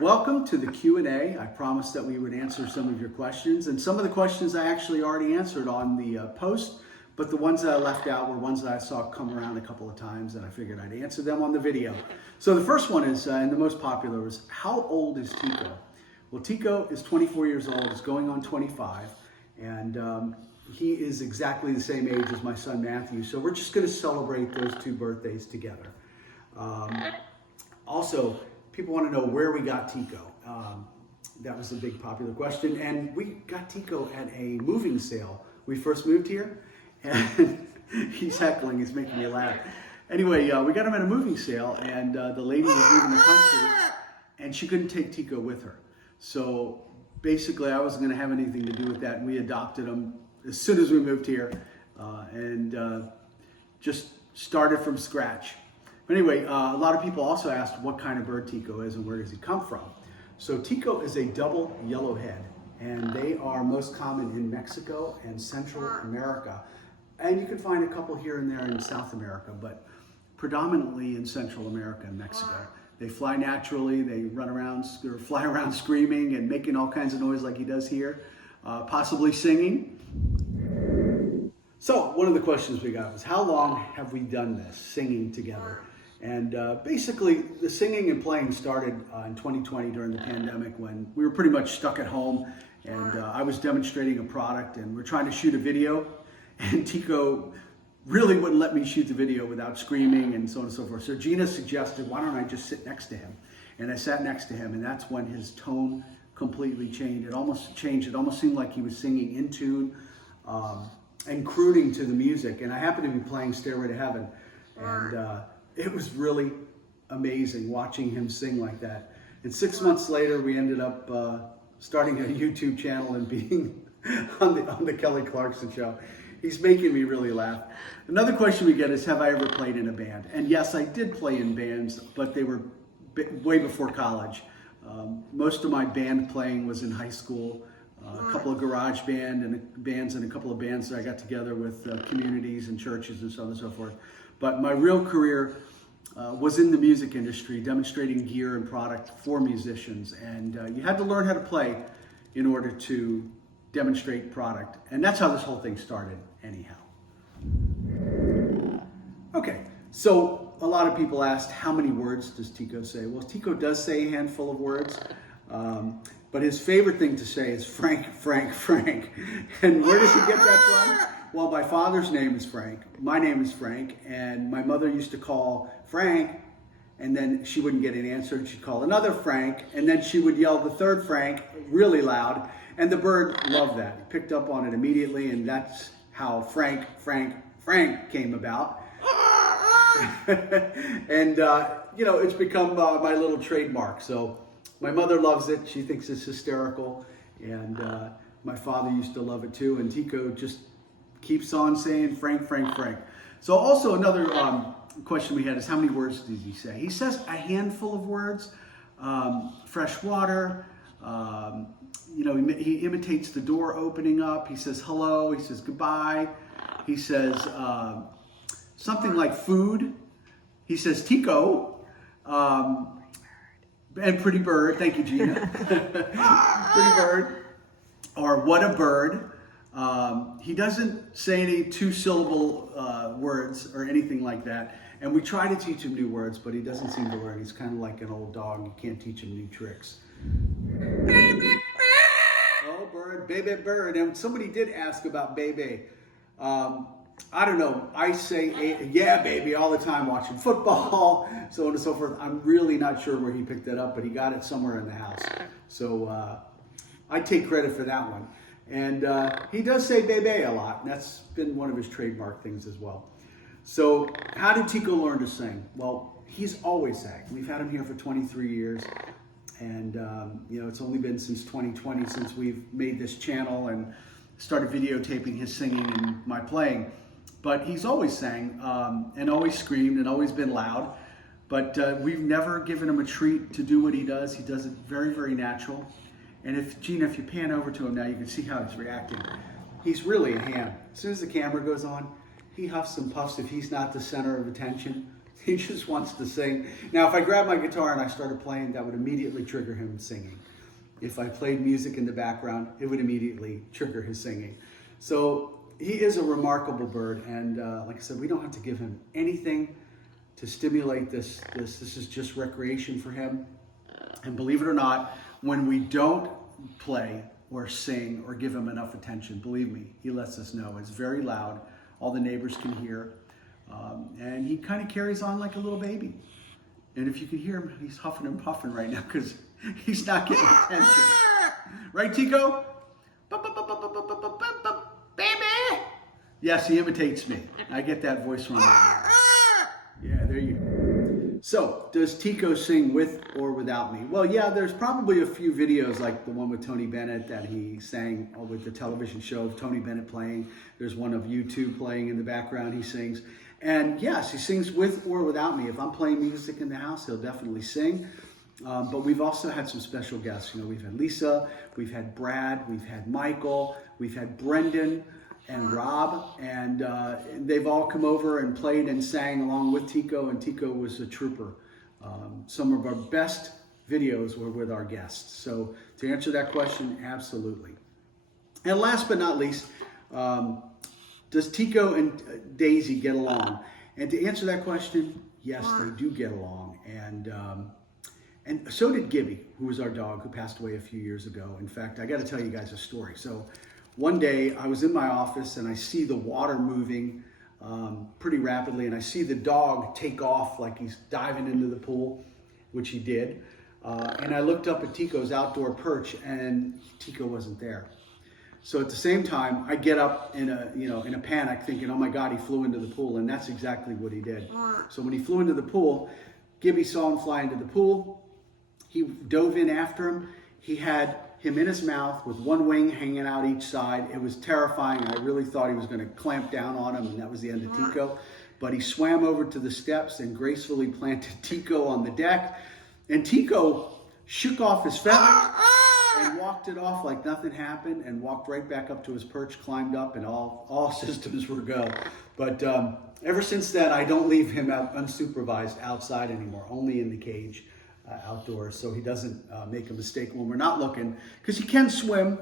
Welcome to the Q&A. I promised that we would answer some of your questions, and some of the questions I actually already answered on the post, but the ones that I left out were ones that I saw come around a couple of times, and I figured I'd answer them on the video. So the first one is, and the most popular, was how old is Tico? Well, Tico is 24 years old, is going on 25, and he is exactly the same age as my son Matthew, so we're just going to celebrate those two birthdays together. Also, people want to know where we got Tico. That was a big popular question, and we got Tico at a moving sale. We first moved here, and he's heckling, he's making me laugh. Anyway, we got him at a moving sale, and the lady was leaving the country, and she couldn't take Tico with her. So basically, I wasn't going to have anything to do with that, and we adopted him as soon as we moved here, and just started from scratch. But anyway, a lot of people also asked what kind of bird Tico is and where does he come from. So Tico is a double yellowhead, and they are most common in Mexico and Central America. And you can find a couple here and there in South America, but predominantly in Central America and Mexico. They fly naturally, they run around, or fly around screaming and making all kinds of noise like he does here, possibly singing. So one of the questions we got was, how long have we done this, singing together? And basically, the singing and playing started in 2020 during the pandemic when we were pretty much stuck at home, and I was demonstrating a product, and we're trying to shoot a video, and Tico really wouldn't let me shoot the video without screaming and so on and so forth. So Gina suggested, why don't I just sit next to him? And I sat next to him, and that's when his tone completely changed. It almost seemed like he was singing in tune and crooning to the music. And I happened to be playing Stairway to Heaven, and it was really amazing watching him sing like that. And 6 months later, we ended up starting a YouTube channel and being on the Kelly Clarkson Show. He's making me really laugh. Another question we get is, have I ever played in a band? And yes, I did play in bands, but they were way before college. Most of my band playing was in high school. A couple of garage bands and a couple of bands that I got together with communities and churches and so on and so forth. But my real career was in the music industry, demonstrating gear and product for musicians. And you had to learn how to play in order to demonstrate product. And that's how this whole thing started anyhow. Okay, so a lot of people asked, how many words does Tico say? Well, Tico does say a handful of words. But his favorite thing to say is Frank, Frank, Frank. And where does he get that from? Well, my father's name is Frank, my name is Frank, and my mother used to call Frank, and then she wouldn't get an answer, and she'd call another Frank, and then she would yell the third Frank really loud, and the bird loved that. He picked up on it immediately, and that's how Frank, Frank, Frank came about. And, it's become my little trademark. So my mother loves it. She thinks it's hysterical. And my father used to love it too. And Tico just keeps on saying Frank, Frank, Frank. So also another question we had is, how many words does he say? He says a handful of words. Fresh water. He imitates the door opening up. He says hello. He says goodbye. He says something like food. He says Tico. And pretty bird. Thank you, Gina. Pretty bird. Or what a bird. He doesn't say any two-syllable words or anything like that. And we try to teach him new words, but he doesn't seem to learn. He's kind of like an old dog. You can't teach him new tricks. Oh, bird, baby bird. And somebody did ask about baby. I don't know. I say, yeah, baby, all the time watching football, so on and so forth. I'm really not sure where he picked that up, but he got it somewhere in the house. So I take credit for that one. And he does say bebe a lot, and that's been one of his trademark things as well. So how did Tico learn to sing? Well, he's always sang. We've had him here for 23 years, and it's only been since 2020 since we've made this channel and started videotaping his singing and my playing. But he's always sang and always screamed and always been loud. But we've never given him a treat to do what he does. He does it very, very natural. And Gina, if you pan over to him now, you can see how he's reacting. He's really a ham. As soon as the camera goes on, he huffs and puffs if he's not the center of attention. He just wants to sing. Now, if I grab my guitar and I started playing, that would immediately trigger him singing. If I played music in the background, it would immediately trigger his singing. So he is a remarkable bird, and like I said, we don't have to give him anything to stimulate this. This is just recreation for him. And believe it or not, when we don't play or sing or give him enough attention, believe me, he lets us know. It's very loud. All the neighbors can hear. And he kind of carries on like a little baby. And if you can hear him, he's huffing and puffing right now because he's not getting attention. Right, Tico? Baby! Yes, he imitates me. I get that voice from him. Yeah, there you go. So, does Tico sing with or without me? Well, yeah, there's probably a few videos like the one with Tony Bennett that he sang with the television show of Tony Bennett playing. There's one of U2 playing in the background, he sings. And yes, he sings with or without me. If I'm playing music in the house, he'll definitely sing. But we've also had some special guests. You know, we've had Lisa, we've had Brad, we've had Michael, we've had Brendan and Rob, and they've all come over and played and sang along with Tico, and Tico was a trooper. Some of our best videos were with our guests. So to answer that question, absolutely. And last but not least, does Tico and Daisy get along? And to answer that question, yes, they do get along. And so did Gibby, who was our dog, who passed away a few years ago. In fact, I got to tell you guys a story. So one day I was in my office and I see the water moving pretty rapidly, and I see the dog take off like he's diving into the pool, which he did. And I looked up at Tico's outdoor perch, and Tico wasn't there. So at the same time, I get up in a panic, thinking, "Oh my God, he flew into the pool," and that's exactly what he did. So when he flew into the pool, Gibby saw him fly into the pool. He dove in after him. He had him in his mouth with one wing hanging out each side. It was terrifying. I really thought he was going to clamp down on him, and that was the end of Tico. But he swam over to the steps and gracefully planted Tico on the deck. And Tico shook off his feather and walked it off like nothing happened, and walked right back up to his perch, climbed up, and all systems were go. But ever since then, I don't leave him out unsupervised outside anymore, only in the cage. Outdoors, so he doesn't make a mistake when we're not looking, because he can swim,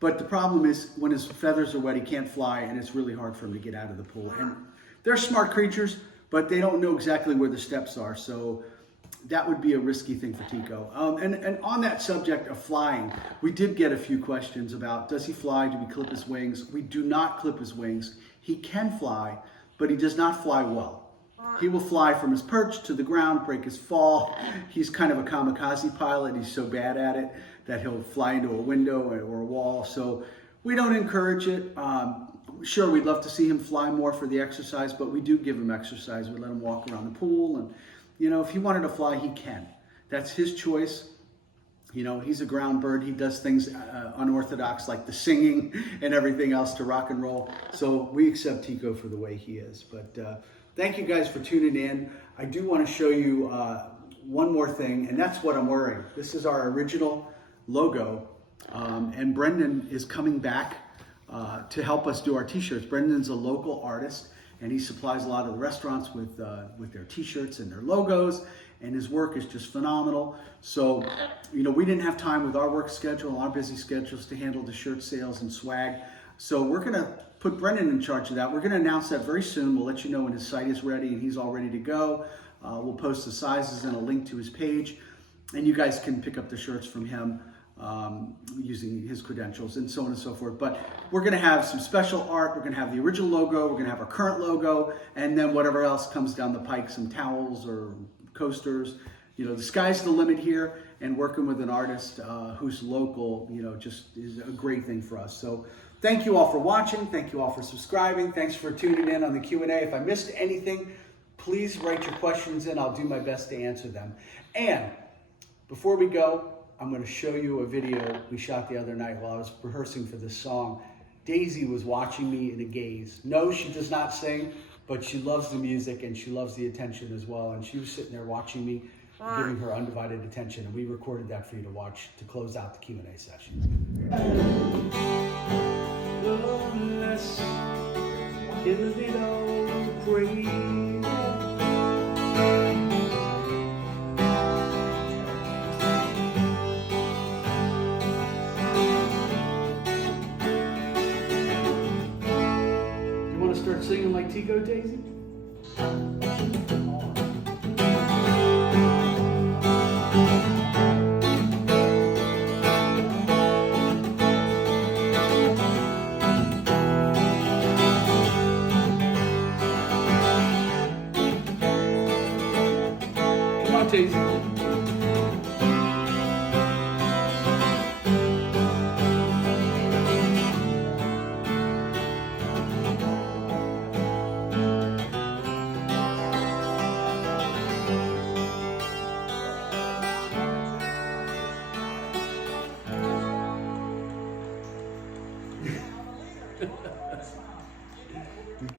but the problem is when his feathers are wet, he can't fly, and it's really hard for him to get out of the pool. And they're smart creatures, but they don't know exactly where the steps are, so that would be a risky thing for Tico. And on that subject of flying, we did get a few questions about, does he fly? Do we clip his wings? We do not clip his wings. He can fly, but he does not fly well. He will fly from his perch to the ground, break his fall. He's kind of a kamikaze pilot. He's so bad at it that he'll fly into a window or a wall. So we don't encourage it. Sure, we'd love to see him fly more for the exercise, but we do give him exercise. We let him walk around the pool. And, you know, if he wanted to fly, he can. That's his choice. You know, he's a ground bird. He does things unorthodox, like the singing and everything else to rock and roll. So we accept Tico for the way he is. But thank you guys for tuning in. I do want to show you one more thing, and that's what I'm wearing. This is our original logo, and Brendan is coming back to help us do our t-shirts. Brendan's a local artist, and he supplies a lot of the restaurants with their t-shirts and their logos, and his work is just phenomenal. So, you know, we didn't have time with our work schedule, our busy schedules, to handle the shirt sales and swag. So we're going to put Brendan in charge of that. We're going to announce that very soon. We'll let you know when his site is ready and he's all ready to go. We'll post the sizes and a link to his page, and you guys can pick up the shirts from him using his credentials and so on and so forth. But we're going to have some special art. We're going to have the original logo. We're going to have our current logo, and then whatever else comes down the pike, some towels or coasters. You know, the sky's the limit here, and working with an artist who's local, you know, just is a great thing for us. So thank you all for watching. Thank you all for subscribing. Thanks for tuning in on the Q&A. If I missed anything, please write your questions in. I'll do my best to answer them. And before we go, I'm going to show you a video we shot the other night while I was rehearsing for this song. Daisy was watching me in a gaze. No, she does not sing, but she loves the music and she loves the attention as well. And she was sitting there watching me, giving her undivided attention. And we recorded that for you to watch to close out the Q&A session. Let's get a little crazy. singing like Tico, Daisy? Come on, Daisy.